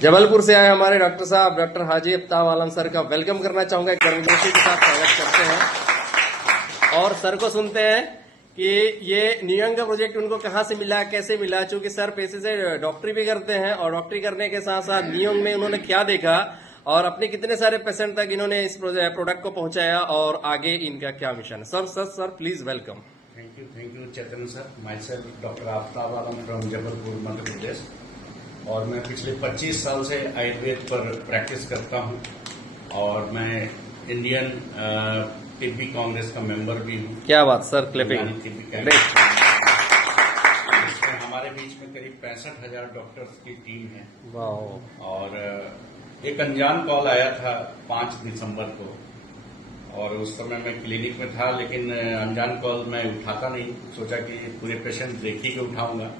जबलपुर से आए हमारे डॉक्टर साहब डॉक्टर हाजी अफ्ताब आलम सर का वेलकम करना चाहूंगा, गर्मजोशी के साथ स्वागत करते हैं और सर को सुनते हैं कि ये न्यूयॉर्क का प्रोजेक्ट उनको कहाँ से मिला, कैसे मिला। चूंकि सर पेशे से डॉक्टरी भी करते हैं और डॉक्टरी करने के साथ साथ न्यूयॉर्क में उन्होंने क्या देखा और अपने कितने सारे पेशेंट तक इन्होंने इस प्रोडक्ट को पहुंचाया और आगे इनका क्या मिशन है। Sir please welcome. Thank you Chetan sir. Myself doctor Aftab Alam from Jabalpur Madhya Pradesh और मैं पिछले 25 साल से आयुर्वेद पर प्रैक्टिस करता हूं और मैं इंडियन तिब्बी कांग्रेस का मेंबर भी हूं। क्या बात सर, क्लिपिंग। इसमें हमारे बीच में करीब 65,000 डॉक्टर्स की टीम है। वाह। और एक अनजान कॉल आया था 5 दिसंबर को और उस समय मैं क्लिनिक में था, लेकिन अनजान कॉल मैं उठाता नहीं, सोचा कि पूरे पेशेंट देख ही के उठाऊंगा।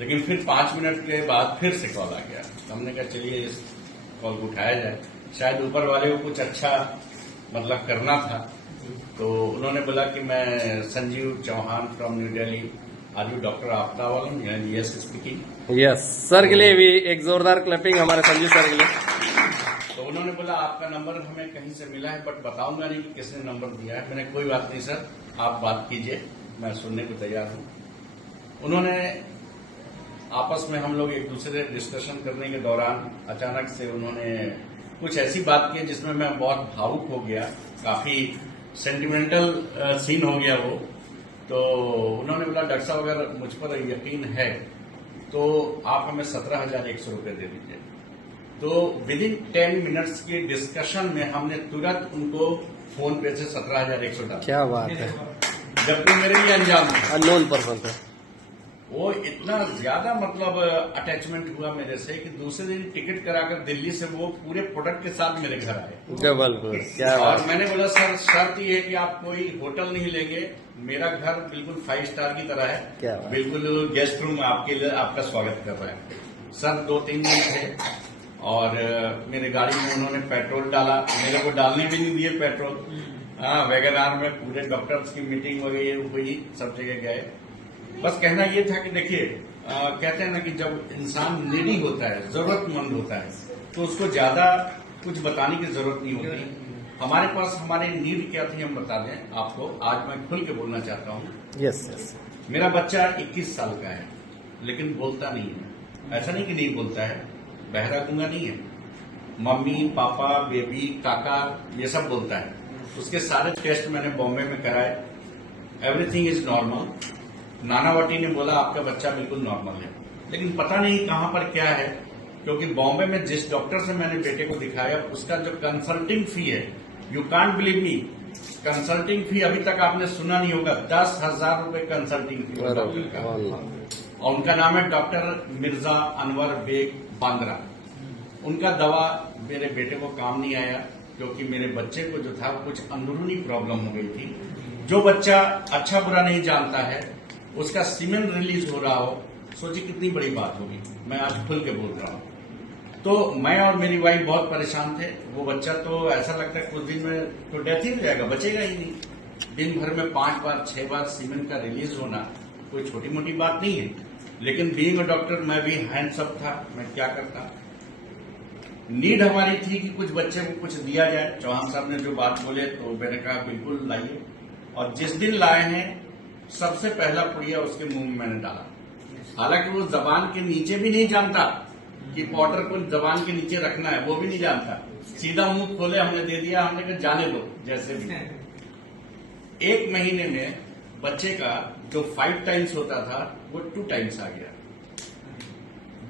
लेकिन फिर 5 मिनट के बाद फिर से कॉल आ गया, तो हमने कहा चलिए इस कॉल को उठाया जाए, शायद ऊपर वाले को कुछ अच्छा मतलब करना था। तो उन्होंने बोला कि मैं Sanjeev Chauhan from New Delhi, are you doctor Aftab Alam? Yes speaking. Yes sir के लिए भी एक जोरदार क्लिपिंग हमारे संजीव सर के लिए। तो उन्होंने बोला आपका नंबर हमें कहीं से मिला है, बट बताऊंगा नहीं कि किसने नंबर दिया है। मैंने कोई बात नहीं सर, आप बात कीजिए, मैं सुनने को तैयार हूं। उन्होंने आपस में हम लोग एक दूसरे डिस्कशन करने के दौरान अचानक से उन्होंने कुछ ऐसी बात की जिसमें मैं बहुत भावुक हो गया, काफी सेंटिमेंटल सीन हो गया वो। तो उन्होंने बोला डॉक्टर साहब अगर मुझ पर यकीन है तो आप हमें 17,100 रुपये दे दीजिए। तो विद इन 10 मिनट्स की डिस्कशन में हमने तुरंत उनको फोन पे से 17,100 डाला। क्या बात है। जबकि मेरे लिए अननोन पर्सन था वो। इतना ज्यादा मतलब अटैचमेंट हुआ मेरे से कि दूसरे दिन टिकट कराकर दिल्ली से वो पूरे प्रोडक्ट के साथ मेरे घर आए जबलपुर। क्या और मैंने बोला सर शर्त ये है कि आप कोई होटल नहीं लेंगे, मेरा घर बिल्कुल 5 स्टार की तरह है, क्या बिल्कुल गेस्ट रूम आपके लिए, आपका स्वागत कर रहा है। सर 2-3 दिन थे और मेरे गाड़ी में उन्होंने पेट्रोल डाला, मेरे को डालने भी नहीं दिए पेट्रोल। हाँ, वैगनार में पूरे डॉक्टर्स की मीटिंग वगैरह हुई, सब जगह गए। बस कहना ये था कि देखिए कहते हैं ना कि जब इंसान नीडी होता है, जरूरतमंद होता है, तो उसको ज्यादा कुछ बताने की जरूरत नहीं होती। हमारे पास हमारी नीड क्या थी हम बता दें आपको। आज मैं खुल के बोलना चाहता हूँ। यस। मेरा बच्चा 21 साल का है, लेकिन बोलता नहीं है। ऐसा नहीं कि नहीं बोलता है, बहरा गूंगा नहीं है। मम्मी पापा बेबी काका ये सब बोलता है। उसके सारे टेस्ट मैंने बॉम्बे में कराए, एवरीथिंग इज नॉर्मल। नानावटी ने बोला आपका बच्चा बिल्कुल नॉर्मल है, लेकिन पता नहीं कहां पर क्या है, क्योंकि बॉम्बे में जिस डॉक्टर से मैंने बेटे को दिखाया उसका जो कंसल्टिंग फी है, you can't believe me, consulting fee अभी तक आपने सुना नहीं होगा, 10,000 रुपए कंसल्टिंग फी डॉक्टर का। और उनका नाम है डॉक्टर मिर्जा अनवर बेग बांद्रा। उनका दवा मेरे बेटे को काम नहीं आया, क्योंकि मेरे बच्चे को जो था कुछ अंदरूनी प्रॉब्लम हो गई थी। जो बच्चा अच्छा बुरा नहीं जानता है, उसका सीमेन रिलीज हो रहा हो, सोचिए कितनी बड़ी बात होगी। मैं आज खुल के बोल रहा हूं। तो मैं और मेरी वाइफ बहुत परेशान थे। वो बच्चा तो ऐसा लगता है कुछ दिन में तो डेथ ही हो जाएगा, बचेगा ही नहीं। दिन भर में 5 बार 6 बार सीमेन का रिलीज होना कोई छोटी मोटी बात नहीं है। लेकिन बीइंग अ डॉक्टर मैं भी हैंड्स अप था, मैं क्या करता। नीड हमारी थी कि कुछ बच्चे को कुछ दिया जाए। चौहान साहब ने जो बात बोले तो मैंने कहा बिल्कुल लाइए, और जिस दिन लाए हैं सबसे पहला पुड़िया उसके मुंह में मैंने डाला। हालांकि वो जबान के नीचे भी नहीं जानता कि पाउडर को जबान के नीचे रखना है, वो भी नहीं जानता। सीधा मुंह खोले हमने दे दिया, हमने कहा जाने दो जैसे भी। 1 महीने में बच्चे का जो 5 टाइम्स होता था वो 2 टाइम्स आ गया।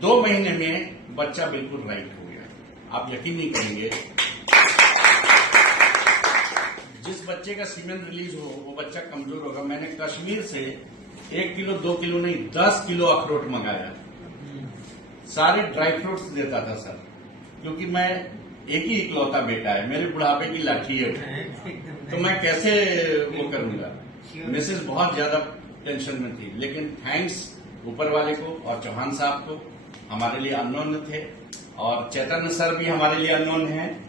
2 महीने में बच्चा बिल्कुल राइट हो गया। आप यकीन नहीं करेंगे, जिस बच्चे का सीमेन रिलीज हो वो बच्चा कमजोर होगा। मैंने कश्मीर से 1 किलो 2 किलो नहीं 10 किलो अखरोट मंगाया, सारे ड्राई फ्रूट्स देता था सर, क्योंकि मैं एक ही इकलौता बेटा है, मेरे बुढ़ापे की लाठी है, तो मैं कैसे वो करूंगा। मिसेज बहुत ज्यादा टेंशन में थी, लेकिन थैंक्स ऊपर वाले को और चौहान साहब को, हमारे लिए अननोन थे। और चैतन्य सर भी हमारे लिए अननोन है,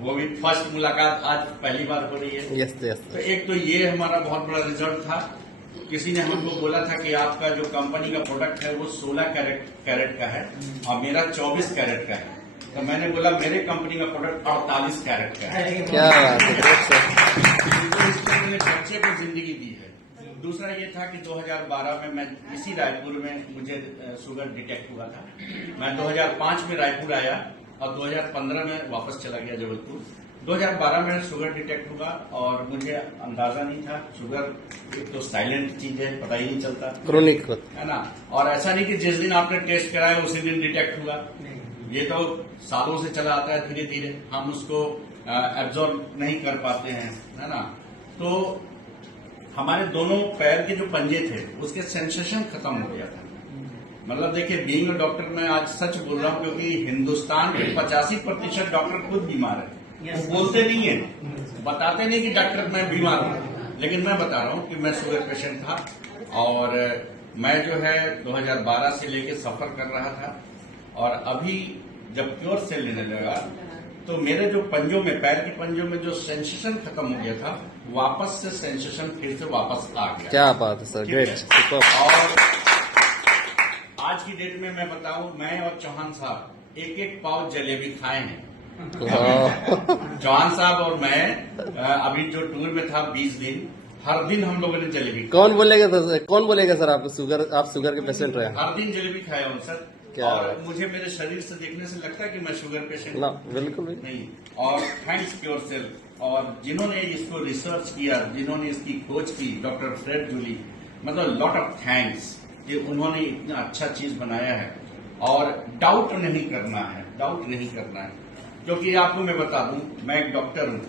वो भी फर्स्ट मुलाकात आज पहली बार हो रही है। यस। तो एक तो ये हमारा बहुत बड़ा रिजल्ट था। किसी ने हमको बोला था कि आपका जो कंपनी का प्रोडक्ट है वो 16 कैरेट का है और मेरा 24 कैरेट का है। तो मैंने बोला मेरे कंपनी का प्रोडक्ट 48 कैरेट का है। क्या बात है, ग्रेट सर। तो इसने मेरे बच्चे को जिंदगी दी है। दूसरा ये था कि 2012 में मैं इसी रायपुर में मुझे शुगर डिटेक्ट हुआ था। मैं 2005 में रायपुर आया और 2015 में वापस चला गया जबलपुर। 2012 में शुगर डिटेक्ट हुआ और मुझे अंदाजा नहीं था। शुगर एक तो साइलेंट चीज है, पता ही नहीं चलता, क्रोनिक है ना। और ऐसा नहीं कि जिस दिन आपने टेस्ट कराया उसी दिन डिटेक्ट हुआ। ये तो सालों से चला आता है, धीरे धीरे हम उसको एब्जॉर्ब नहीं कर पाते हैं, है ना। तो हमारे दोनों पैर के जो पंजे थे उसके सेंसेशन खत्म हो गया था। मतलब देखिए, बीइंग अ डॉक्टर मैं आज सच बोल रहा हूँ, क्योंकि हिंदुस्तान के 85% डॉक्टर खुद बीमार है। वो बोलते नहीं है, बताते नहीं कि डॉक्टर मैं बीमार हूँ, लेकिन मैं बता रहा हूँ कि मैं शुगर पेशेंट था और मैं जो है 2012 से लेके सफर कर रहा था। और अभी जब प्योर सेल लेने लगा तो मेरे जो पंजों में, पैर के पंजों में जो सेंसेशन खत्म हो गया था, वापस से सेंसेशन फिर से वापस आ गया। क्या बात है सर, ग्रेट, सुपर। और आज की डेट में मैं बताऊं, मैं और चौहान साहब एक एक पाव जलेबी खाए हैं। चौहान साहब और मैं अभी जो टूर में था 20 दिन, हर दिन हम लोगों ने जलेबी खाई। कौन बोलेगा सर आप शुगर के पेशेंट रहे? हर दिन जलेबी खाया हूँ सर। क्या और मुझे मेरे शरीर से देखने से लगता है कि मैं शुगर पेशेंट ना, बिल्कुल भी नहीं। और थैंक्स प्योर सेल, और जिन्होंने इसको रिसर्च किया, जिन्होंने इसकी खोज की, डॉक्टर फ्रेड जूली, मतलब लॉट ऑफ थैंक्स कि उन्होंने इतना अच्छा चीज बनाया है। और डाउट नहीं करना है, डाउट नहीं करना है, क्योंकि आपको मैं बता दूं, मैं एक डॉक्टर हूं।